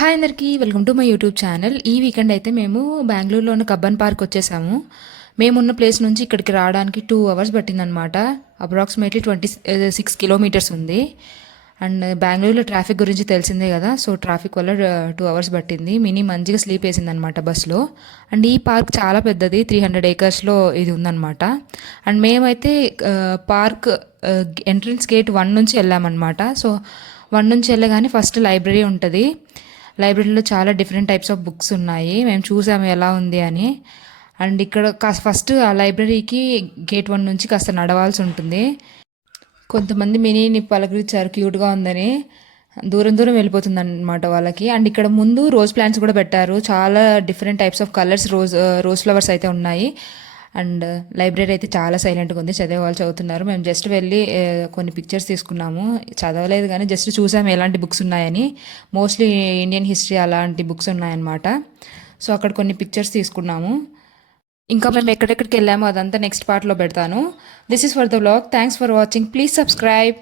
Hi అందరికీ welcome to my YouTube channel. ఈ weekend అయితే మేము బెంగళూరులోని కబ్బన్ పార్క్ వచ్చేసాము. మేమున్న ప్లేస్ నుంచి ఇక్కడికి రావడానికి 2 అవర్స్ పట్టిందనమాట. అప్రాక్సిమేట్లీ 26 కిలోమీటర్స్ ఉంది. అండ్ బెంగళూరులో ట్రాఫిక్ గురించి తెలిసిందే కదా, సో ట్రాఫిక్ వల్ల 2 అవర్స్ పట్టింది. మినీ మంచిగా స్లీప్ వేసిందనమాట బస్లో. అండ్ ఈ పార్క్ చాలా పెద్దది, 300 ఏకర్స్లో ఇది ఉందన్నమాట. అండ్ మేమైతే పార్క్ ఎంట్రన్స్ గేట్ 1 నుంచి వెళ్ళామన్నమాట. సో 1 నుంచి వెళ్ళగానే ఫస్ట్ లైబ్రరీ ఉంటుంది. లైబ్రరీలో చాలా డిఫరెంట్ టైప్స్ ఆఫ్ బుక్స్ ఉన్నాయి. మేము చూసాము ఎలా ఉంది అని. అండ్ ఇక్కడ ఫస్ట్ ఆ లైబ్రరీకి గేట్ 1 నుంచి కాస్త నడవాల్సి ఉంటుంది. కొంతమంది మినీని పలకరించారు క్యూట్గా ఉందని. దూరం దూరం వెళ్ళిపోతుంది అనమాట వాళ్ళకి. అండ్ ఇక్కడ ముందు రోజ్ ప్లాంట్స్ కూడా పెట్టారు. చాలా different types of colours rose flowers అయితే ఉన్నాయి. అండ్ లైబ్రరీ అయితే చాలా సైలెంట్గా ఉంది. చదివే వాళ్ళు చదువుతున్నారు. మేము జస్ట్ వెళ్ళి కొన్ని పిక్చర్స్ తీసుకున్నాము. చదవలేదు కానీ జస్ట్ చూసాము ఎలాంటి బుక్స్ ఉన్నాయని. మోస్ట్లీ ఇండియన్ హిస్టరీ అలాంటి బుక్స్ ఉన్నాయన్నమాట. సో అక్కడ కొన్ని పిక్చర్స్ తీసుకున్నాము. ఇంకా మేము ఎక్కడెక్కడికి వెళ్ళామో అదంతా నెక్స్ట్ పార్ట్లో పెడతాను. This is for the vlog. Thanks for watching. Please subscribe.